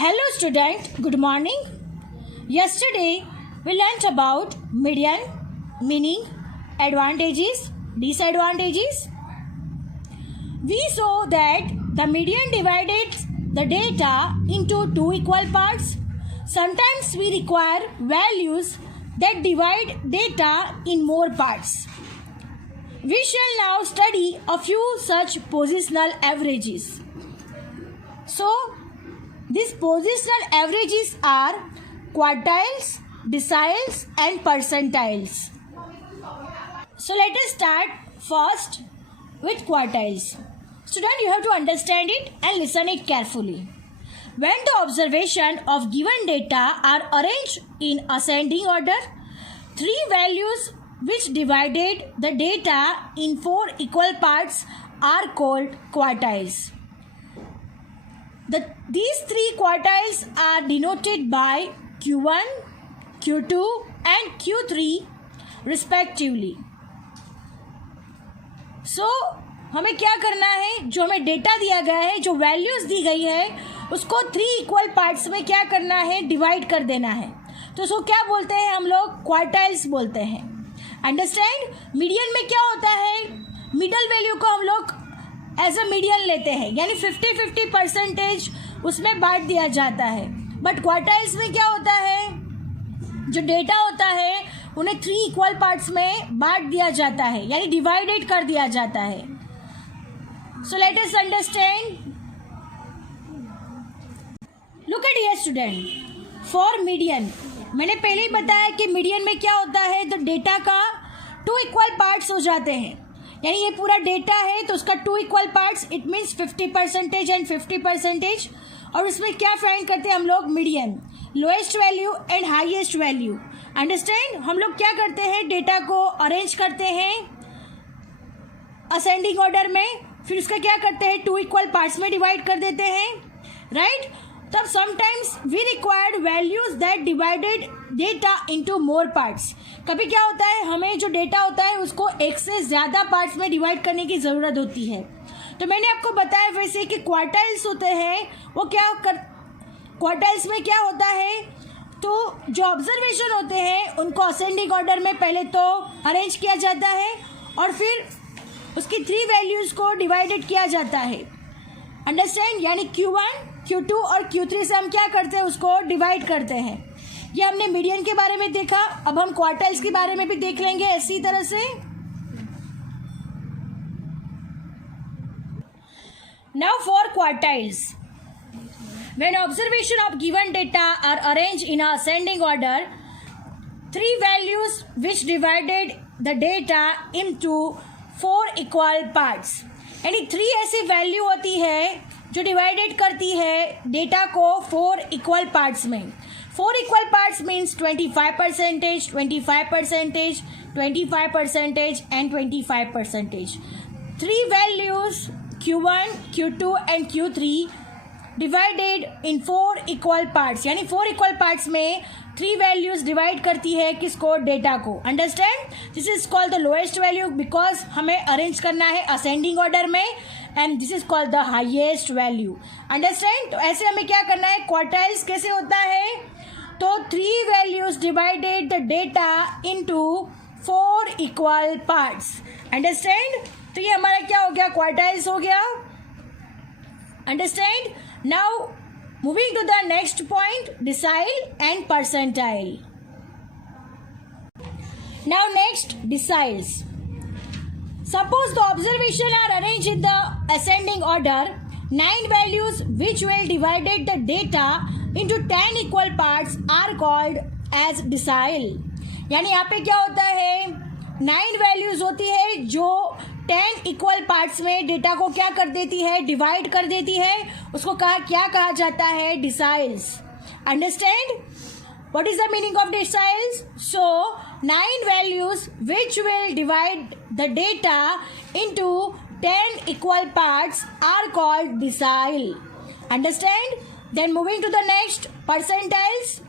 Hello student, good morning. Yesterday we learnt about median, meaning, advantages, disadvantages. We saw that the median divided the data into two equal parts. Sometimes we require values that divide data in more parts. We shall now study a few such positional averages. So, these positional averages are quartiles, deciles and percentiles. So let us start first with quartiles. Student, you have to understand it and listen it carefully. When the observation of given data are arranged in ascending order, three values which divided the data in four equal parts are called quartiles. These three quartiles are denoted by Q1, Q2 and Q3 respectively. So, हमें क्या करना है, जो हमें data दिया गया है, जो वैल्यूज दी गई है, उसको थ्री इक्वल पार्ट्स में क्या करना है, डिवाइड कर देना है. तो उसको क्या बोलते हैं हम लोग, क्वार्टाइल्स बोलते हैं. अंडरस्टैंड. मीडियन में क्या होता है, मिडल वैल्यू को हम लोग एज अ मीडियन लेते हैं, यानी 50-50% उसमें बांट दिया जाता है. बट क्वार्टाइल्स में क्या होता है, जो डेटा होता है उन्हें थ्री इक्वल पार्ट्स में बांट दिया जाता है, यानी डिवाइडेड कर दिया जाता है. So let us understand. Look at here student. For median, मैंने पहले ही बताया कि मीडियन में क्या होता है, तो डेटा का टू इक्वल पार्ट्स हो जाते हैं, यानी ये पूरा डेटा है तो उसका two equal parts, it means 50% and 50%. और उसमें क्या फाइंड करते हैं हम लोग, median, lowest value and highest value. Understand. हम लोग क्या करते हैं, डेटा को अरेंज करते हैं असेंडिंग ऑर्डर में, फिर उसका क्या करते हैं, टू इक्वल पार्ट्स में डिवाइड कर देते हैं, राइट. तब sometimes we required values that divided data into more parts. कभी क्या होता है, हमें जो डेटा होता है उसको एक से ज़्यादा पार्ट्स में डिवाइड करने की ज़रूरत होती है. तो मैंने आपको बताया वैसे कि क्वार्टाइल्स होते हैं, वो क्वार्टाइल्स में क्या होता है, तो जो ऑब्जर्वेशन होते हैं उनको असेंडिंग ऑर्डर में पहले तो अरेंज किया जाता है और फिर उसकी थ्री वैल्यूज़ को डिवाइडेड किया जाता है. अंडरस्टैंड. यानी Q1, Q2 और Q3 से हम क्या करते हैं, उसको डिवाइड करते हैं. ये हमने मीडियन के बारे में देखा. अब हम क्वार्टाइल्स के बारे में भी देख लेंगे इसी तरह से. Now for quartiles. When observation of given data are arranged in a ascending order, three values which divided the data into four equal parts. यानी थ्री ऐसी वैल्यू होती है जो डिवाइडेड करती है डेटा को फोर इक्वल पार्ट्स में. Four equal parts means 25%, 25%, 25% and 25%. Three values Q1, Q2 and Q3 divided in four equal parts, यानी फोर इक्वल पार्ट्स में थ्री वैल्यूज डिवाइड करती है किसको, डेटा को. Understand. This is called the lowest value because हमें arrange करना है ascending order में, and this is called the highest value. Understand. तो ऐसे हमें क्या करना है, क्वार्टाइल्स कैसे होता है, तो three values divided the data into four equal parts. Understand. तो ये हमारा क्या हो गया, क्वार्टाइल्स हो गया. Understand. Now moving to the next point, decile and percentile. Now next, deciles. Suppose the observation are arranged in the ascending order, 9 values which will divided the data into 10 equal parts are called as decile. यानी यहाँ पे क्या होता है, 9 values होती है जो 10 equal parts में डेटा को क्या कर देती है, डिवाइड कर देती है. उसको क्या कहा जाता है, deciles. Understand. What is the meaning of deciles. So 9 values which will divide the data into 10 equal parts are called decile. Understand. Then moving to the next, percentiles.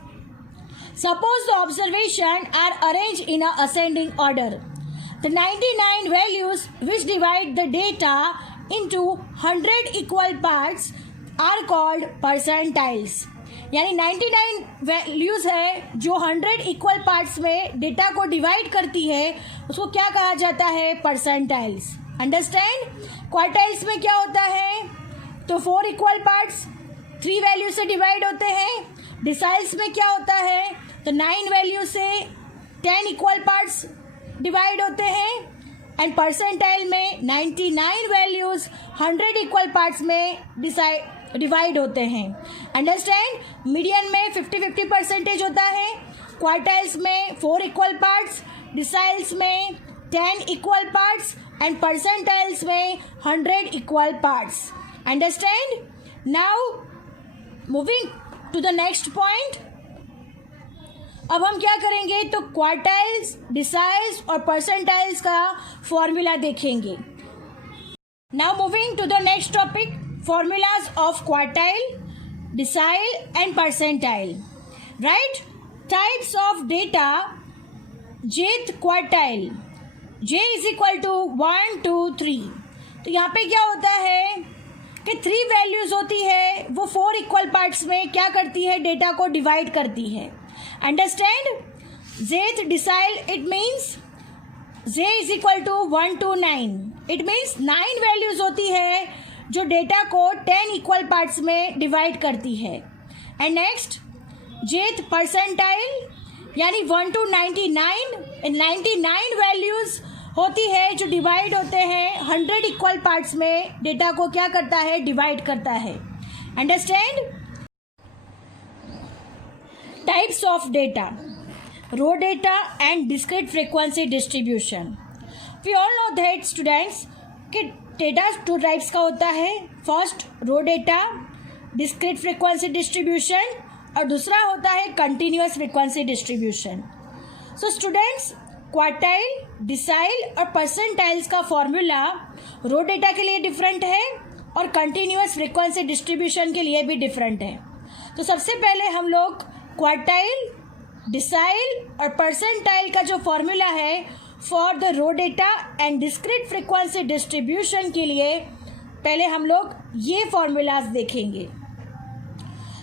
Suppose the observation are arranged in a ascending order. The 99 values which divide the data into 100 equal parts are called percentiles. यानी 99 values है जो 100 equal parts में data को divide करती है, उसको क्या कहा जाता है? परसेंटाइल्स। अंडरस्टैंड? क्वार्टाइल्स में क्या होता है? तो 4 इक्वल पार्ट्स 3 वैल्यू से डिवाइड होते हैं। डिसाइल्स में क्या होता है? तो 9 वैल्यू से 10 इक्वल पार्ट्स डिवाइड होते हैं। एंड परसेंटाइल में 99 वैल्यूज 100 इक्वल पार्ट्स में डिवाइड होते हैं। अंडरस्टैंड? मीडियन में 50-50% होता है, क्वार्टाइल्स में 4 इक्वल पार्ट्स, डिसाइल्स में 10 इक्वल पार्ट्स एंड परसेंटाइल्स में 100 equal parts. Understand? Now moving to the next point. अब हम क्या करेंगे? तो क्वार्टाइल्स, डिसाइल्स और परसेंटाइल्स का फॉर्मूला देखेंगे। Now moving to the next topic, formulas of quartile, decile and percentile. Right? Types of data. Jth quartile, J is equal to 1, 2, 3. तो यहाँ पे क्या होता है कि 3 वैल्यूज होती है, वो 4 इक्वल पार्ट्स में क्या करती है? डेटा को डिवाइड करती है। Understand? Jth decile, it means J is equal to 1 to 9. It means 9 values होती है जो डेटा को 10 इक्वल पार्ट्स में डिवाइड करती है। एंड नेक्स्ट, जेथ परसेंटाइल यानी 1 to 99, 99 वैल्यूज होती है जो डिवाइड होते हैं 100 इक्वल पार्ट्स में, डेटा को क्या करता है? डिवाइड करता है। Understand? Types of data, raw data and discrete frequency distribution. We all know that students कि डेटा 2 टाइप्स का होता है। First raw data, discrete frequency distribution, और दूसरा होता है continuous frequency distribution. So students, quartile, decile और परसेंटाइल्स का फॉर्मूला रो डेटा के लिए डिफरेंट है और कंटिन्यूअस फ्रीक्वेंसी डिस्ट्रीब्यूशन के लिए भी डिफरेंट है। तो सबसे पहले हम लोग क्वार्टाइल, डिसाइल और परसेंटाइल का जो फॉर्मूला है for the raw data and discrete frequency distribution के लिए पहले हम लोग ये फॉर्मूलाज देखेंगे।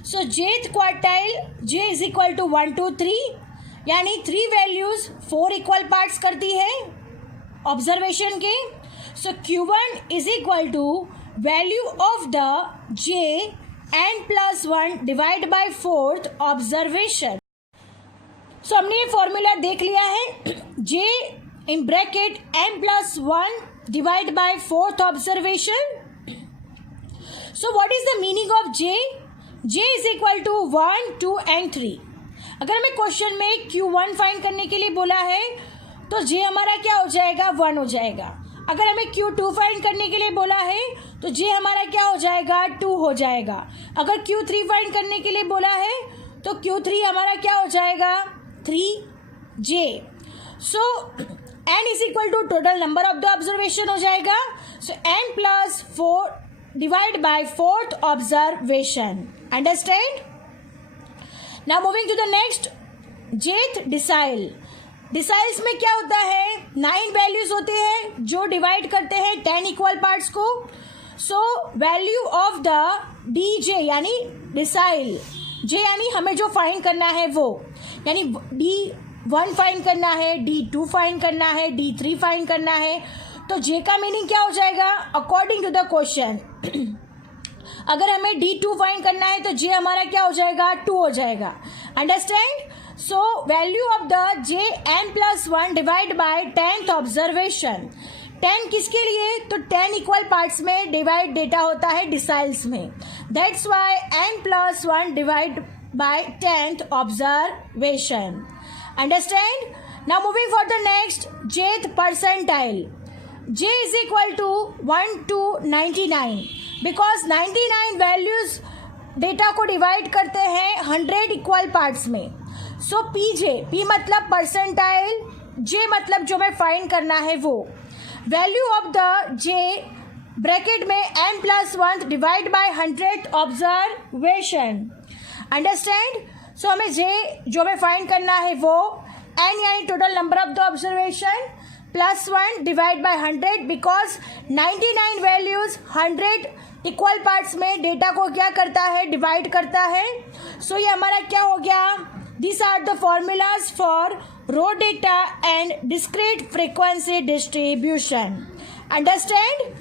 So jth quartile, J is equal to 1 to 3, यानी 3 वैल्यूज 4 इक्वल पार्ट्स करती है ऑब्जर्वेशन के। So Q1 is equal to value of the J n+1 divide by 4th observation. So हमने ये फॉर्मूला देख लिया है, J in bracket n+1 divide by 4th observation. So what is the meaning of J? J is equal to 1, 2 and 3. अगर हमें question में Q1 find करने के लिए बोला है तो J हमारा क्या हो जाएगा? 1 हो जाएगा। अगर हमें Q2 फाइंड करने के लिए बोला है तो J हमारा क्या हो जाएगा? 2 हो जाएगा। अगर Q3 फाइंड करने के लिए बोला है तो Q3 हमारा क्या हो जाएगा? 3J. So n is equal to total number of the observation हो जाएगा। So n+4 divide by 4th observation. Understand? Now moving to the next, jth decile. Deciles में क्या होता है? 9 वैल्यूज होते हैं जो डिवाइड करते हैं 10 इक्वल पार्ट्स को। So value of the DJ यानी डिसाइल, J यानी हमें जो फाइंड करना है वो, यानी D1 फाइंड करना है, D2 फाइंड करना है, D3 फाइंड करना है। तो J का मीनिंग क्या हो जाएगा? अकॉर्डिंग टू द क्वेश्चन अगर हमें D2 फाइंड करना है तो J हमारा क्या हो जाएगा? 2 हो जाएगा। Understand? So value of the J n+1 divide bye 10th observation. 10 किसके लिए? तो 10 इक्वल पार्ट्स में डिवाइड डेटा होता है डिसाइल्स में। That's why n+1 divide bye 10th observation. Understand? Now moving for the next, jth percentile. J is equal to 1 to 99 because 99 values data को divide करते हैं 100 इक्वल पार्ट्स में। So PJ, P मतलब percentile, J मतलब जो मैं find करना है वो। Value of the J bracket में n+1 divide by 100th observation. Understand? So हमें J जो हमें फाइंड करना है वो n यानी total number of the observation +1 divide by 100 because 99 values 100 equal parts में डेटा को क्या करता है, डिवाइड करता है. सो ये हमारा क्या हो गया, this are the formulas for raw data and discrete frequency distribution. Understand.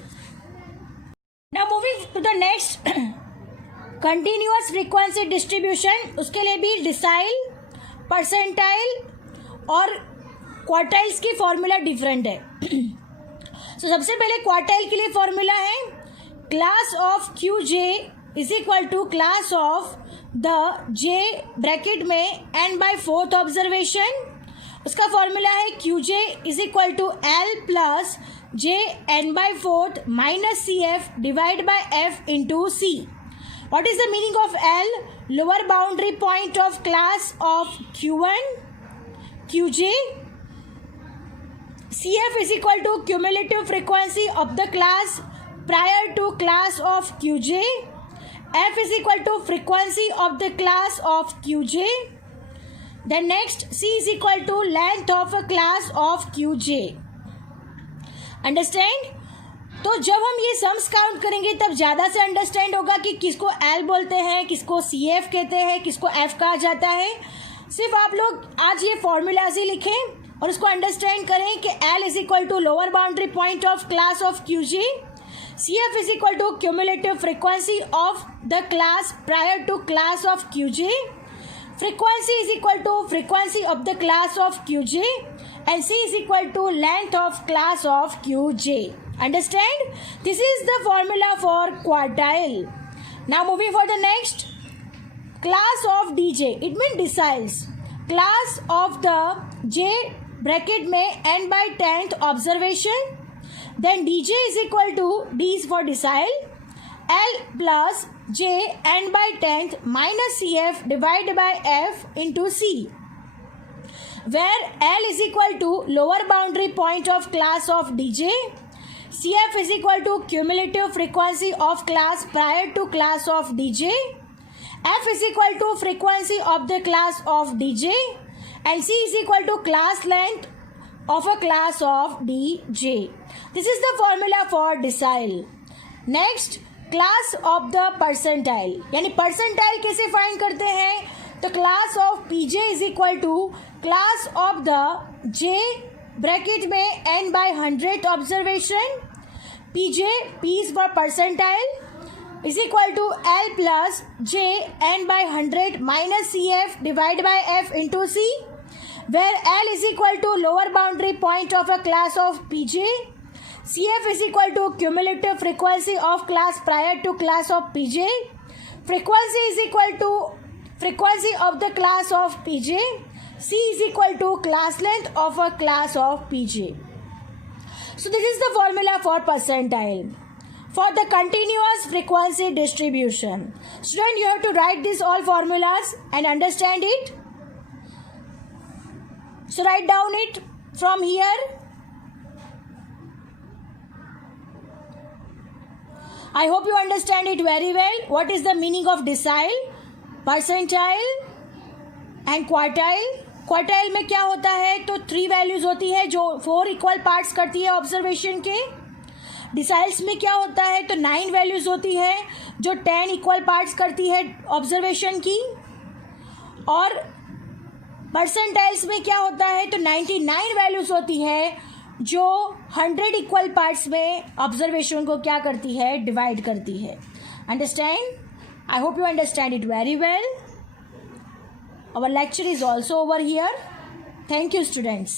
Now moving to the next, continuous frequency distribution. उसके लिए भी डिसाइल, परसेंटाइल और क्वार्टाइल्स की फॉर्मूला डिफरेंट है. सो सबसे पहले क्वार्टाइल के लिए फॉर्मूला है class of Q J is equal to class of the J bracket में n/4 ऑब्जर्वेशन. उसका फॉर्मूला है Q J is equal to L plus J n/4 minus C F divide by F into C. What is the meaning of L? Lower boundary point of class of Q1, Qj. Cf is equal to cumulative frequency of the class prior to class of Qj. F is equal to frequency of the class of Qj. Then next, C is equal to length of a class of Qj. Understand? तो जब हम ये sums count करेंगे तब ज़्यादा से understand होगा कि किसको एल बोलते हैं, किसको सी एफ कहते हैं, किसको एफ कहा जाता है. सिर्फ आप लोग आज ये फॉर्मूलाज ही लिखें और उसको अंडरस्टैंड करें कि L is equal to lower boundary point of class of Q J, C F is equal to cumulative frequency of the class prior to class of Q J, frequency is equal to frequency of the class of Q J, and C is equal to length of class of Qj. Understand? This is the formula for quartile. Now moving for the next, class of DJ. It means deciles. Class of the J bracket में n/10th observation. Then DJ is equal to D is for decile, L plus J n/10th minus CF divided by F into C, where L is equal to lower boundary point of class of DJ, CF is equal to cumulative frequency of class prior to class of DJ, F is equal to frequency of the class of DJ, and C is equal to class length of a class of DJ. This is the formula for decile. Next, class of the percentile. यानी percentile कैसे find करते हैं, तो class of P J is equal to class of the J bracket में n/100 observation, P J P is for percentile is equal to L plus J n/100 minus C F divide by F into C, where L is equal to lower boundary point of a class of P J, C F is equal to cumulative frequency of class prior to class of P J, frequency is equal to frequency of the class of Pj, C is equal to class length of a class of Pj. So this is the formula for percentile. For the continuous frequency distribution, student, you have to write these all formulas and understand it. So write down it from here. I hope you understand it very well. What is the meaning of decile, percentile and quartile. Quartile में क्या होता है, तो 3 values होती है जो 4 equal parts करती है ऑब्जर्वेशन के. डिसाइल्स में क्या होता है, तो 9 वैल्यूज होती है जो 10 इक्वल पार्ट्स करती है ऑब्जर्वेशन की. और परसेंटाइल्स में क्या होता है, तो 99 वैल्यूज होती है जो 100 इक्वल पार्ट्स में ऑब्जर्वेशन को क्या करती है, डिवाइड करती है. Understand? I hope you understand it very well. Our lecture is also over here. Thank you, students.